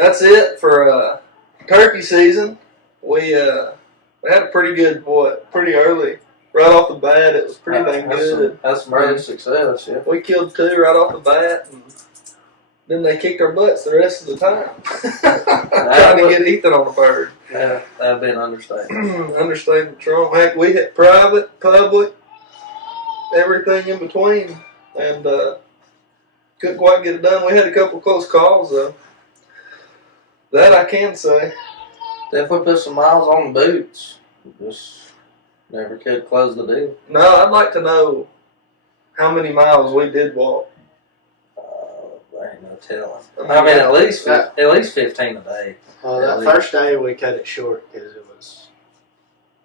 that's it for turkey season. We had a pretty good pretty early. Right off the bat, it was pretty dang good. That's some early success, yeah. We killed 2 right off the bat, and then they kicked our butts the rest of the time. Trying to get Ethan on a bird. Yeah, that'd be an understatement. Understatement, Trump. Heck, we hit private, public, everything in between, and couldn't quite get it done. We had a couple close calls, though. That I can say. Definitely put some miles on the boots. Just never could close the deal. No, I'd like to know how many miles we did walk. There ain't no telling. I mean, at least 15 a day. That first day we cut it short because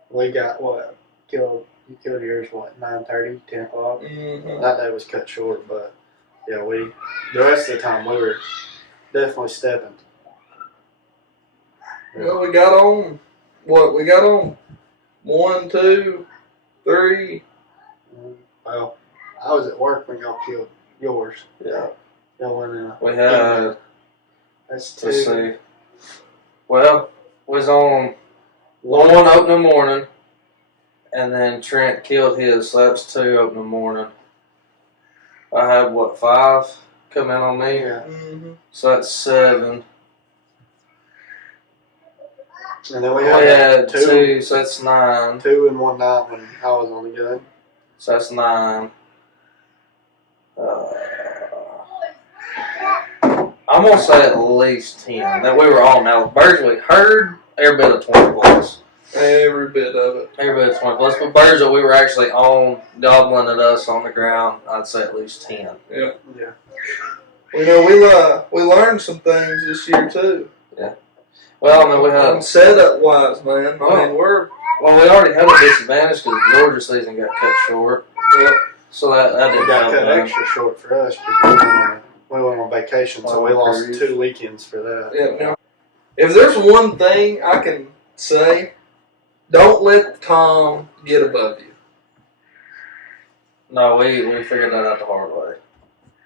we got you killed yours 9:30, 10 o'clock. Mm-hmm. That day was cut short, but yeah, the rest of the time we were definitely stepping. Well, we got on. We got on 1, 2, 3. Well, I was at work when y'all killed yours. Yeah. Y'all went in. We had. That's 2. Let's see. Well, was on 1 opening morning, and then Trent killed his, so that's 2 opening morning. I had 5 come in on me? Yeah. Mm-hmm. So that's 7. And then we We had 2, so that's 9. 2 and 1 night when I was on the gun. So that's 9. I'm going to say at least 10 that we were on. Now, the birds we heard, every bit of 20 plus. Every bit of it. Every bit of 20 plus. But birds that we were actually on, gobbling at us on the ground, I'd say at least 10. Yeah. Yeah. We learned some things this year, too. Yeah. Well, I mean, we had. Setup-wise, man. Oh. I mean, we're. Well, we already had a disadvantage because the Georgia season got cut short. Yep. So that didn't got help cut them. extra short for us because we went on vacation, so we lost cruise. 2 weekends for that. Yeah. If there's one thing I can say, don't let Tom get above you. No, we figured that out the hard way.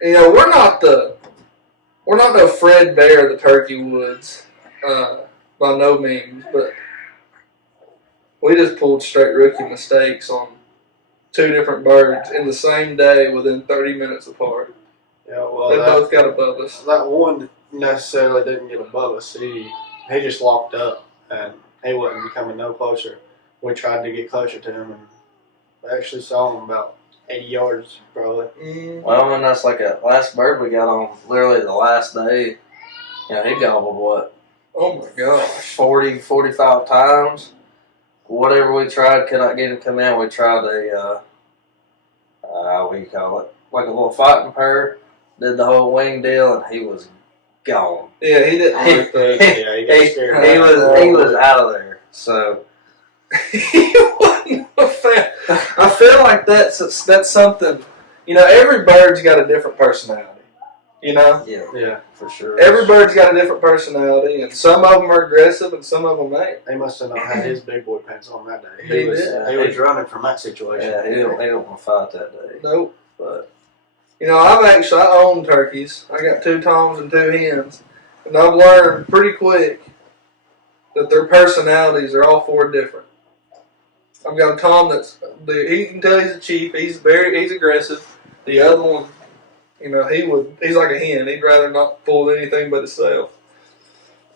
You know, we're not no Fred Bear of the Turkey Woods, by no means, but we just pulled straight rookie mistakes on 2 different birds in the same day within 30 minutes apart. Yeah, well, They both got above us. that one necessarily didn't get above us. He just locked up, and he wasn't coming no closer. We tried to get closer to him, and we actually saw him about 80 yards, probably. Mm. Well, and that's like a last bird we got on literally the last day. You know, he gobbled what? Oh my gosh. 40, 45 times. Whatever we tried, could not get him to come in. We tried what do you call it? Like a little fighting pair. Did the whole wing deal, and he was gone. Yeah, he didn't like that. Yeah, he got scared. He was out of there. So He wasn't a fan. I feel like that's something. You know, every bird's got a different personality. You know? Yeah, for sure. Every bird's got a different personality, and some of them are aggressive and some of them ain't. he must have not had his big boy pants on that day. He He was running from that situation. Yeah, he don't want to fight that day. Nope. But You know, I own turkeys. I got 2 toms and 2 hens, and I've learned pretty quick that their personalities are all 4 different. I've got a tom he can tell he's a chief. He's aggressive. The other one, you know, he's like a hen. He'd rather not pull anything but himself.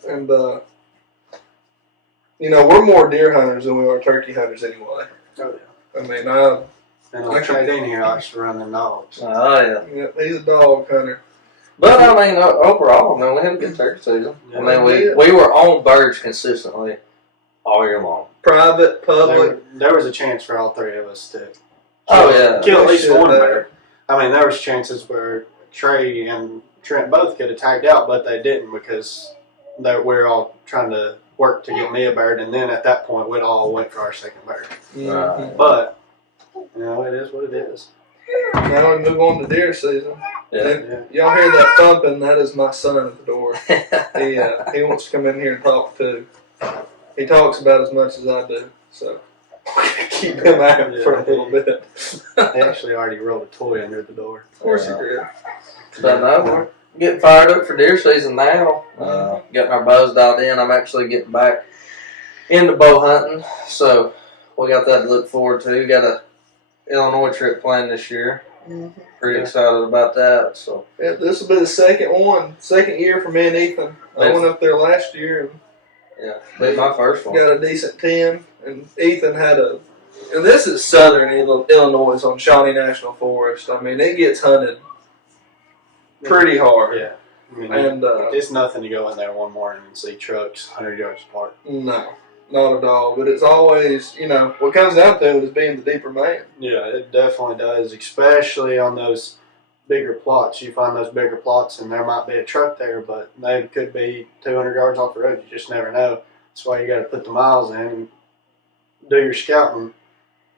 And you know, we're more deer hunters than we are turkey hunters anyway. Oh yeah. I mean, And Trey in here likes to run them dogs. oh yeah. he's a dog hunter. But I mean, overall, man, we had a good turkey season. Yeah, I mean, we were on birds consistently all year long. Private, public. There was a chance for all 3 of us to We kill at least should one have. bird. I mean, there was chances where Trey and Trent both could have tagged out, but they didn't because we're all trying to work to get me a bird, and then at that point, we'd all went for our second bird. Mhm. But, you know, it is what it is. Now we move on to deer season. Yeah. And y'all hear that thumping? That is my son at the door. He wants to come in here and talk too. He talks about as much as I do, so keep him out for a little bit. They actually already rolled a toy under the door. Of course he did. But no, we're getting fired up for deer season now. getting our bows dialed in. I'm actually getting back into bow hunting, so we got that to look forward to. We got a Illinois trip planned this year. Mm-hmm. Pretty excited about that. So yeah, this will be the second year for me and Ethan. I went up there last year and be my first one. got a decent 10, and Ethan had and this is southern Illinois on Shawnee National Forest. I mean, it gets hunted pretty hard. Yeah. I mean, And it's nothing to go in there one morning and see trucks 100 yards apart. no, not at all. But it's always, what comes down to it is being the deeper man. Yeah, it definitely does, especially on those bigger plots. You find those bigger plots, and there might be a truck there, but they could be 200 yards off the road. You just never know. That's why you got to put the miles in and do your scouting.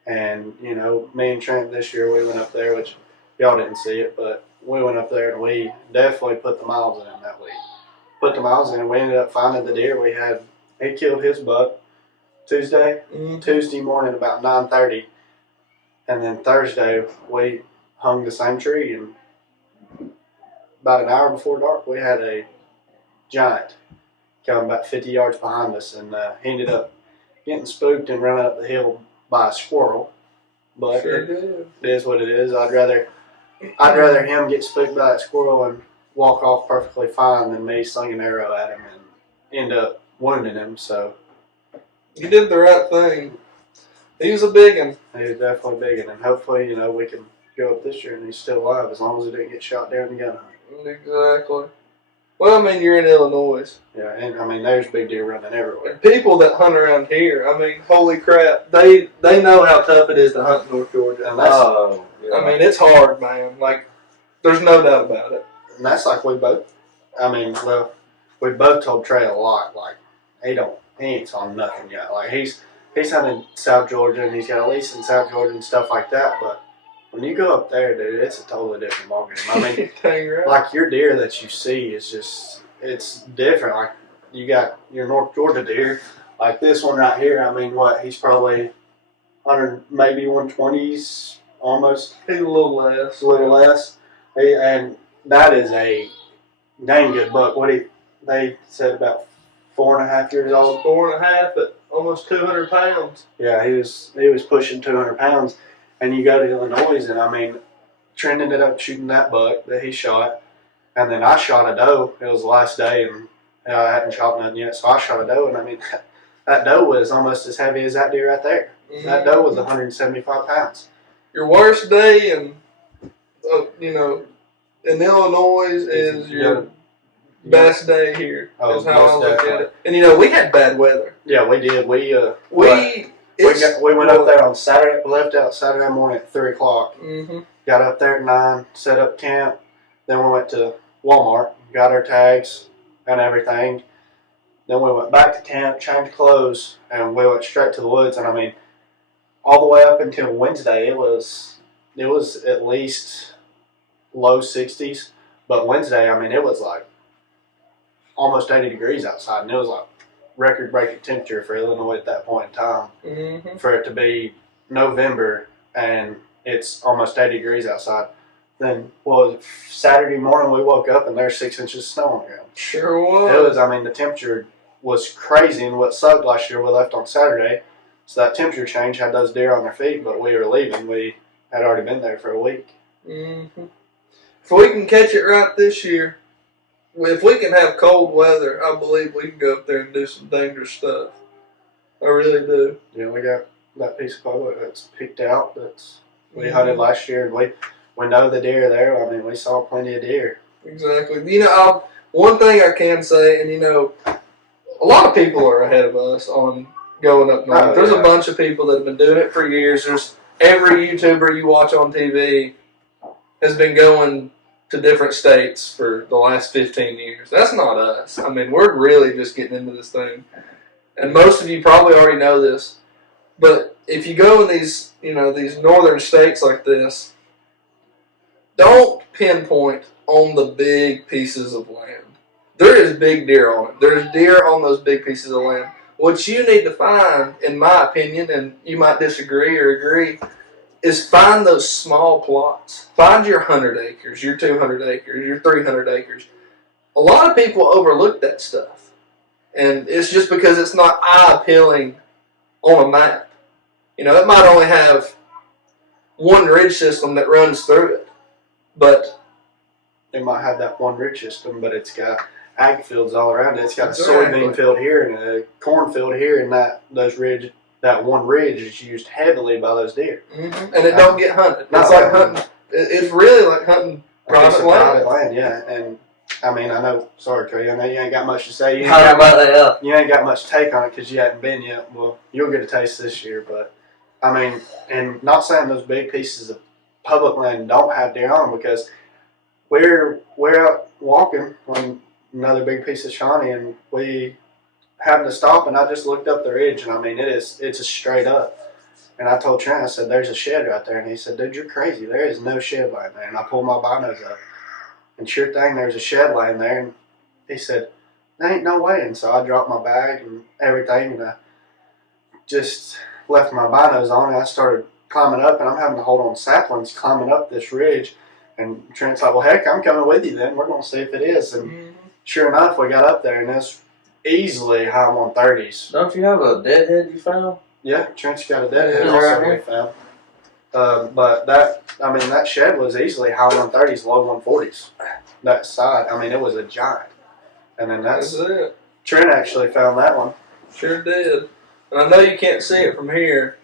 And, me and Trent this year, we went up there, which y'all didn't see it, but we went up there and we definitely put the miles in that week. Put the miles in, and we ended up finding the deer. He killed his buck Tuesday. Mm-hmm. Tuesday morning about 9:30, and then Thursday we hung the same tree, and about an hour before dark we had a giant coming about 50 yards behind us, and he ended up getting spooked and run up the hill by a squirrel. But Sure it is what it is. I'd rather him get spooked by that squirrel and walk off perfectly fine than me sling an arrow at him and end up wounding him. So You did the right thing. He was a big one. he's definitely big, and hopefully, we can go up this year and he's still alive as long as he didn't get shot down in gun hunt. Exactly. Well, I mean, you're in Illinois. Yeah, and I mean, there's big deer running everywhere. And people that hunt around here, I mean, holy crap, they know how tough it is to hunt in North Georgia. And that's, I mean, it's hard, man. Like, there's no doubt about it. and that's like we both told Trey a lot. Like, he ain't saw nothing yet. Like, he's hunted South Georgia and he's got a lease in South Georgia and stuff like that. But when you go up there, dude, it's a totally different ballgame. I mean, Dang right. like your deer that you see is just, it's different. Like, you got your North Georgia deer, like this one right here. I mean, he's probably 100, maybe 120s almost. He's a little less. A little less. And that is a dang good buck. They said about 4.5 years old. 4.5 at almost 200 pounds. Yeah, he was pushing 200 pounds. And you go to Illinois, and I mean, Trent ended up shooting that buck that he shot, and then I shot a doe. It was the last day, and I hadn't shot nothing yet, so I shot a doe, and I mean, that doe was almost as heavy as that deer right there. Mm-hmm. That doe was 175 pounds. Your worst day in Illinois is your best day here. Oh, is how I most look at definitely. it. And we had bad weather. Yeah, we did. We went up there on Saturday. Left out Saturday morning at 3 o'clock. Mm-hmm. Got up there at 9. Set up camp. Then we went to Walmart. Got our tags and everything. Then we went back to camp, changed clothes, and we went straight to the woods. And I mean, all the way up until Wednesday, it was at least low 60s. But Wednesday, I mean, it was like almost 80 degrees outside, and it was like record-breaking temperature for Illinois at that point in time. Mm-hmm. For it to be November and it's almost 80 degrees outside. Then, Saturday morning we woke up and there's 6 inches of snow on the ground. Sure was. The temperature was crazy, and what sucked last year, we left on Saturday, so that temperature change had those deer on their feet, but we were leaving. We had already been there for a week. Mm-hmm. If we can catch it right this year, if we can have cold weather, I believe we can go up there and do some dangerous stuff. I really do. Yeah, we got that piece of public that's picked out. We hunted last year, and we know the deer there. I mean, we saw plenty of deer. Exactly. One thing I can say, and a lot of people are ahead of us on going up north. There's a bunch of people that have been doing it for years. There's every YouTuber you watch on TV has been going to different states for the last 15 years. That's not us. I mean, we're really just getting into this thing. And most of you probably already know this. But if you go in these northern states like this, don't pinpoint on the big pieces of land. There is big deer on it. There's deer on those big pieces of land. What you need to find, in my opinion, and you might disagree or agree, is find those small plots. Find your 100 acres, your 200 acres, your 300 acres. A lot of people overlook that stuff. And it's just because it's not eye-appealing on a map. You know, it might only have one ridge system that runs through it, but it might have that one ridge system, but it's got ag fields all around it. It's got a Exactly. soybean field here and a corn field here, and that one ridge is used heavily by those deer. and it don't get hunted. It's like hunting. It's really like hunting private land. Yeah. And I mean, I know. Sorry, Trey. I know you ain't got much to say. You How about that? You ain't got much take on it because you hadn't been yet. Well, you'll get a taste this year, but I mean, and not saying those big pieces of public land don't have deer on them, because we're out walking on another big piece of Shawnee, and we happened to stop, and I just looked up the ridge, and I mean, it's a straight up. And I told Trent, I said, "There's a shed right there," and he said, "Dude, you're crazy. There is no shed laying there." And I pulled my binos up, and sure thing, there's a shed laying there, and he said, "There ain't no way." And so I dropped my bag and everything, and I just left my binos on, and I started climbing up, and I'm having to hold on saplings climbing up this ridge. And Trent's like, "Well, heck, I'm coming with you then. We're going to see if it is." And sure enough, we got up there, and it's easily high 130s. Don't you have a deadhead you found? Yeah, Trent's got a deadhead Yeah, also right. we found. But that shed was easily high 130s, low 140s. That side, I mean, it was a giant. And then That's it. Trent actually found that one. Sure did. And I know you can't see it from here,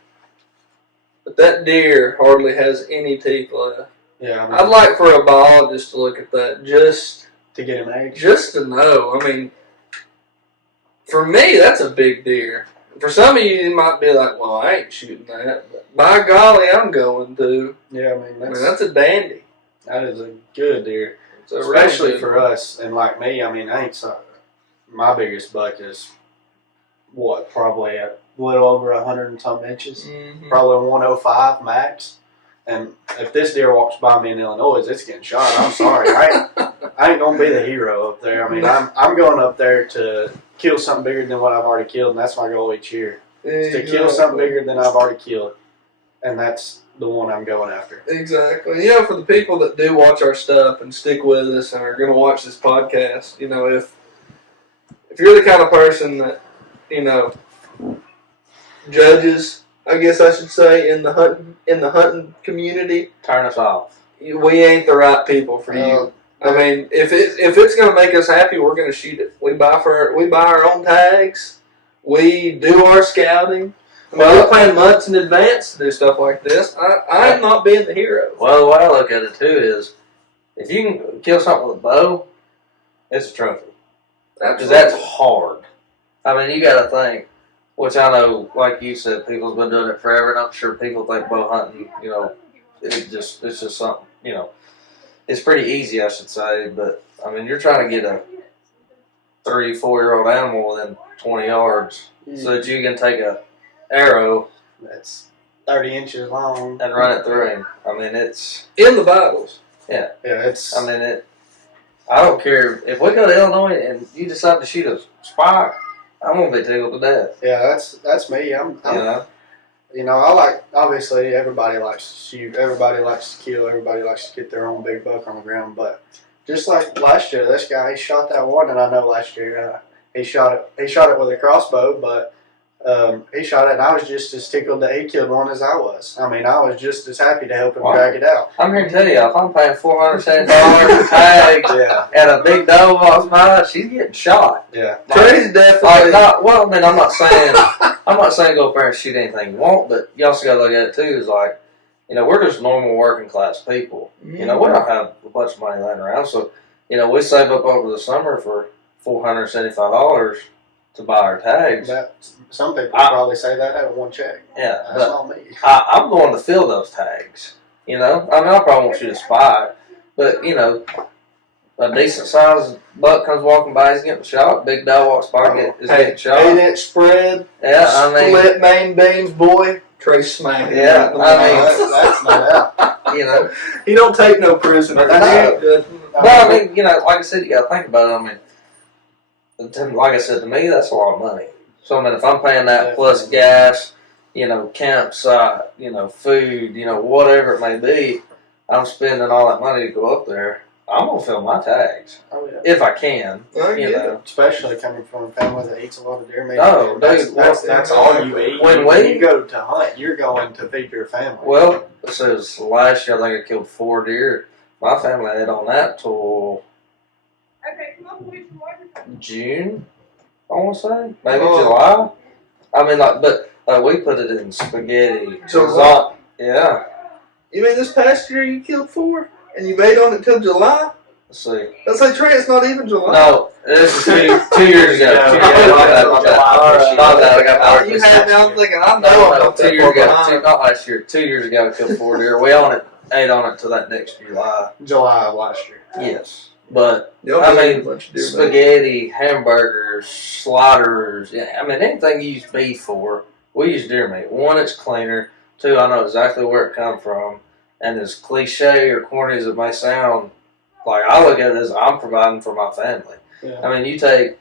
but that deer hardly has any teeth left. Yeah, I mean, I'd like for a biologist to look at that just to get him age. to know. I mean, for me, that's a big deer. For some of you might be like, "Well, I ain't shooting that." But by golly, I'm going to. Yeah, I mean, That's a dandy. that is a good deer. It's a real Especially good for one. us, and like me, I mean, I ain't so. My biggest buck is probably a little over 100 and some inches, Mhm. probably a 105 max. And if this deer walks by me in Illinois, it's getting shot. I'm sorry, I ain't gonna be the hero up there. I mean, I'm going up there to kill something bigger than what I've already killed, and that's my goal each year. Is to kill something bigger than I've already killed, and that's the one I'm going after. Exactly. You know, for the people that do watch our stuff and stick with us and are going to watch this podcast, you know, if you're the kind of person that, you know, judges, I guess I should say, in the hunting community, Turn us off. we ain't the right people for you. I mean, if it's going to make us happy, we're going to shoot it. We buy our own tags. We do our scouting. I mean, we plan months in advance to do stuff like this. I'm not being the hero. Well, the way I look at it too is, if you can kill something with a bow, it's a trophy. Because that's hard. I mean, you got to think, which I know, like you said, people's been doing it forever, and I'm sure people think bow hunting, you know, it's just something, you know, it's pretty easy, I should say. But I mean, you're trying to get a 3-4-year-old animal within 20 yards so that you can take a arrow That's 30 inches long and run it through him. I mean, it's in the Bibles. Yeah, it's. I mean, I don't care if we go to Illinois and you decide to shoot a spike. I'm gonna be tickled to death. Yeah, that's me. You know, I like, obviously everybody likes to shoot, everybody likes to kill, everybody likes to get their own big buck on the ground. But just like last year, this guy, he shot that one, and I know last year he shot it with a crossbow, but he shot it, and I was just as tickled that he killed one as I was. I mean, I was just as happy to help him drag it out. I'm here to tell you, if I'm paying $470 for tags Yeah, and a big doe walks by, she's getting shot. yeah. Trey's definitely. Well, I mean, I'm not saying go up there and shoot anything you want, but you also got to look at it too. Is like, you know, we're just normal working class people. You know, we don't have a bunch of money laying around, so you know, we save up over the summer for $475 to buy our tags. Some people probably say that out of one check. Yeah, That's not me. I'm going to fill those tags. You know, I mean, I probably won't shoot a spike, but you know, a decent sized buck comes walking by, he's getting shot. Big dog walks by, is getting shot. 8-inch spread. Yeah, I mean, split main beams, boy. Trey smacked. Yeah, That's not out. you know, he don't take no prisoners. But I mean, you know, like I said, you got to think about it. I mean, like I said, to me, that's a lot of money. So I mean, if I'm paying that plus gas, you know, campsite, you know, food, you know, whatever it may be, I'm spending all that money to go up there. I'm gonna fill my tags Oh yeah. if I can. I You get know, Especially coming from a family that eats a lot of deer meat. Oh, that's all you eat. When you go to hunt, you're going to feed your family. well, this is last year. I think I killed 4 deer. My family had on that till June. I want to say maybe July. I mean, but we put it in spaghetti. July? Yeah. You mean this past year you killed 4 and you ate on it till July? Let's see. That's like Trey. It's not even July. No, this is 2 years ago. Yeah, My bad. I got You had me. I'm thinking. I know I'm not 2 that years far ago. behind. Not last year. 2 years ago, I killed 4 deer. We ate on it till that next July. July of last year. Yes, but Y'all I ate mean, a bunch of deer meat. spaghetti, hamburgers, sliders. Yeah, I mean anything you use beef for, we use deer meat. 1, it's cleaner. 2, I know exactly where it come from. And as cliche or corny as it may sound, like I look at it as I'm providing for my family. Yeah. I mean, that's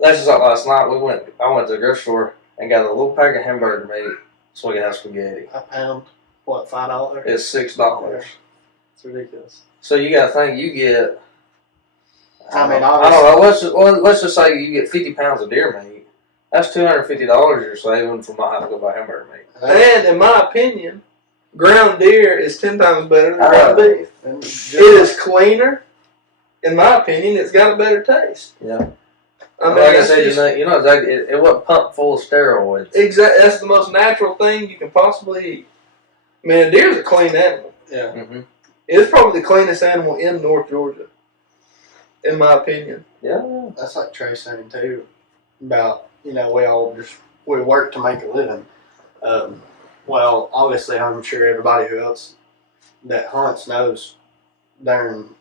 just like last night. I went to the grocery store and got a little pack of hamburger meat so we could have spaghetti. A pound, what, $5? It's $6. It's ridiculous. So you got to think you get. I mean, I don't know. Let's just say you get 50 pounds of deer meat. That's $250 you're saving from not having to go buy hamburger meat. And in my opinion, ground deer is 10 times better than ground beef. It is cleaner. In my opinion, it's got a better taste. Yeah. I mean, like I said, exactly. It wasn't pumped full of steroids. Exactly. That's the most natural thing you can possibly eat. I mean, a deer's a clean animal. Yeah. Mm-hmm. It's probably the cleanest animal in North Georgia, in my opinion. Yeah. That's like Trey saying too about, we work to make a living. Well, obviously, I'm sure everybody who else that hunts knows darn,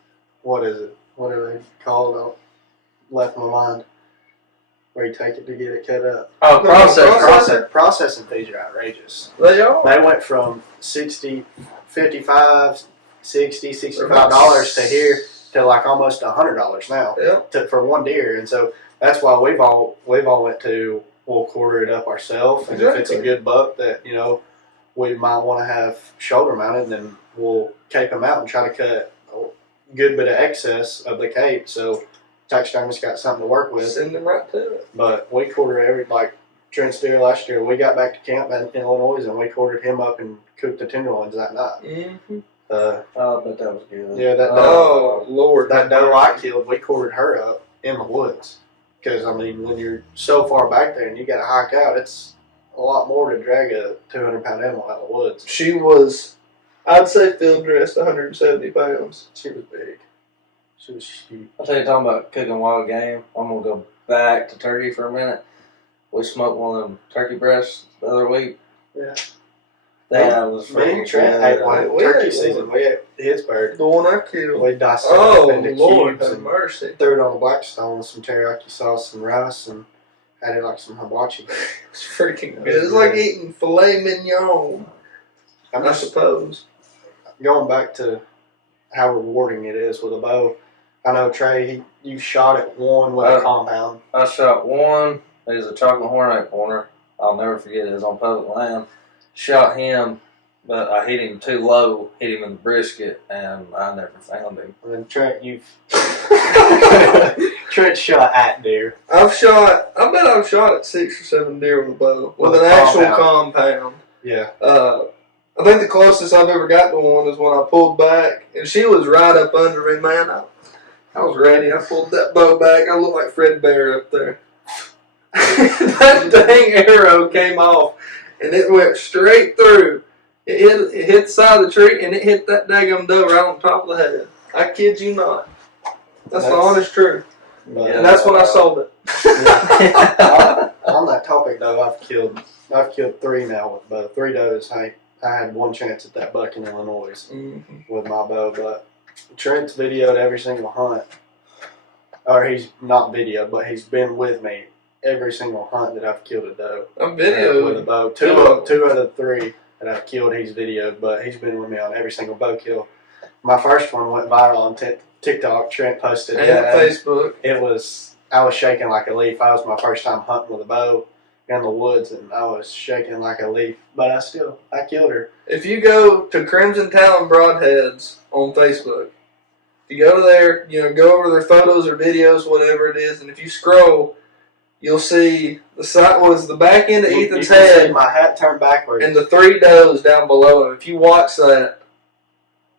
what is it? What are they called? I left my mind. Where you take it to get it cut up. Oh, Processing fees are outrageous. They are. They went from $55, $60, $65 to here to like almost $100 now. Yeah. For one deer, and so that's why we've all went to, we'll quarter it up ourselves, and if it's a good buck that we might want to have shoulder mounted, then we'll cape them out and try to cut a good bit of excess of the cape, so taxidermist got something to work with. Send them right to it. But we quarter like Trent's deer last year. We got back to camp in Illinois and we quartered him up and cooked the tenderloins that night. Mm-hmm. Oh, but that was good. Yeah, Lord, that doe I killed, we quartered her up in the woods. Because, I mean, when you're so far back there and you got to hike out, it's a lot more to drag a 200-pound animal out of the woods. She was, I'd say, field dressed 170 pounds. She was big. She was huge. I'll tell you, talking about cooking wild game, I'm going to go back to turkey for a minute. We smoked one of them turkey breasts the other week. Yeah. That was Me and Trent ate one turkey season. We ate Pittsburgh. The one I killed. We diced it up into Lord cubes have and mercy. threw it on the Blackstone with some teriyaki sauce and rice and added like some hibachi. It's freaking good. It's like eating filet mignon, I'm I just suppose. going back to how rewarding it is with a bow. I know, Trey, you shot at one with a compound. I shot one. It was a chocolate hornet pointer. I'll never forget it. It was on public land. Shot him, but I hit him too low, hit him in the brisket, and I never found him. And then Trent, Trent shot at deer. I bet I've shot at 6 or 7 deer with a bow. With an actual compound. Yeah. I think the closest I've ever got to one is when I pulled back, and she was right up under me, man. I was ready. I pulled that bow back. I looked like Fred Bear up there. That dang arrow came off, and it went straight through. It hit the side of the tree, and it hit that daggum doe right on top of the head. I kid you not. That's the honest truth. But, and that's when I sold it. On that topic, though, I've killed 3 now with bow. 3 does. I had one chance at that buck in Illinois with my bow, but Trent's videoed every single hunt. Or he's not videoed, but he's been with me every single hunt that I've killed a doe. I'm videoed with a bow. Two out of the 3 that I've killed, he's videoed, but he's been with me on every single bow kill. My first one went viral on TikTok. Trent posted it. And Facebook. I was shaking like a leaf. That was my first time hunting with a bow in the woods, and I was shaking like a leaf. But I killed her. If you go to Crimson Talon Broadheads on Facebook, If you go to there, go over their photos or videos, whatever it is, and if you scroll, you'll see the side was the back end of Ethan's you can head see my hat turned backwards. and the 3 does down below him. If you watch that,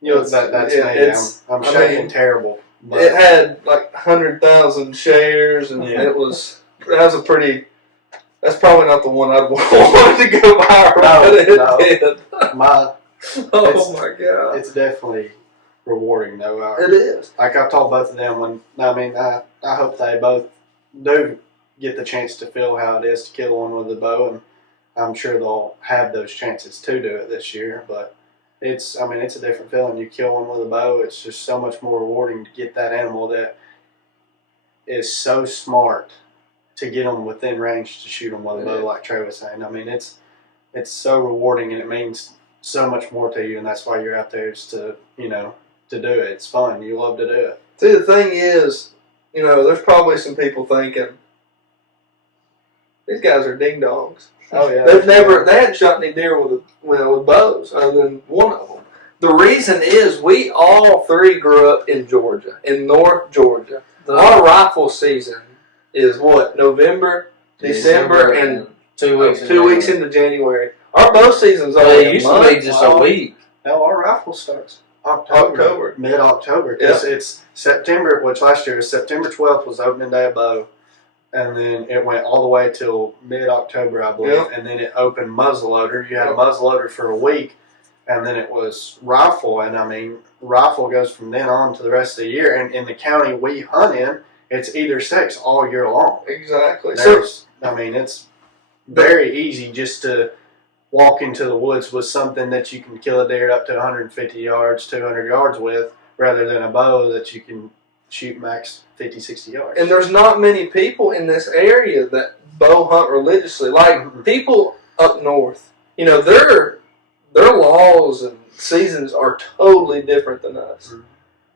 that's me. I'm shaking terrible. But it had like 100,000 shares, and that's probably not the one I'd want to go viral. No. It did. Oh my God. It's definitely rewarding though. It is. Like I've told both of them I hope they both do get the chance to feel how it is to kill one with a bow, and I'm sure they'll have those chances to do it this year. But it's a different feeling. You kill one with a bow, it's just so much more rewarding to get that animal that is so smart to get them within range to shoot them with a bow, like Trey was saying. It's so rewarding, and it means so much more to you, and that's why you're out there is to do it. It's fun. You love to do it. See, the thing is, there's probably some people thinking, these guys are ding dongs. Oh yeah. They hadn't shot any deer with bows other than one of them. The reason is we all 3 grew up in Georgia, in North Georgia. Our rifle season is what? November, December, and 2 weeks. 2 weeks into January. Our bow season's Well, only it used a month. to be just a week. No, our rifle starts October. Mid-October. Yep. It's September, which last year was September 12th was opening day of bow. And then it went all the way till mid-October, I believe. Yep. And then it opened muzzleloader. You had a muzzleloader for a week. And then it was rifle. And, rifle goes from then on to the rest of the year. And in the county we hunt in, it's either sex all year long. Exactly. It's very easy just to walk into the woods with something that you can kill a deer up to 150 yards, 200 yards with, rather than a bow that you can shoot max 50, 60 yards. And there's not many people in this area that bow hunt religiously. Like people up north, their laws and seasons are totally different than us. Mm-hmm.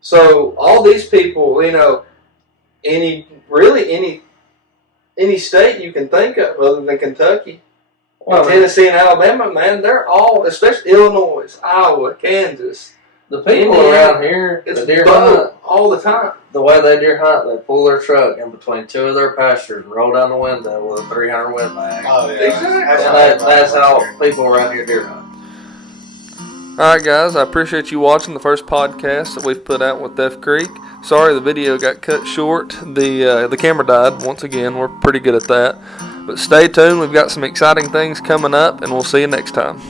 So all these people, any state you can think of other than Kentucky, Tennessee and Alabama, man, they're all, especially Illinois, Iowa, Kansas. The people around here, it's deer bow hunt all the time. The way they deer hunt, they pull their truck in between 2 of their pastures and roll down the window with a 300 Win Mag. Oh yeah, exactly. That's how people around here deer hunt. Alright guys, I appreciate you watching the first podcast that we've put out with Deaf Creek. Sorry the video got cut short. The camera died once again. We're pretty good at that. But stay tuned, we've got some exciting things coming up, and we'll see you next time.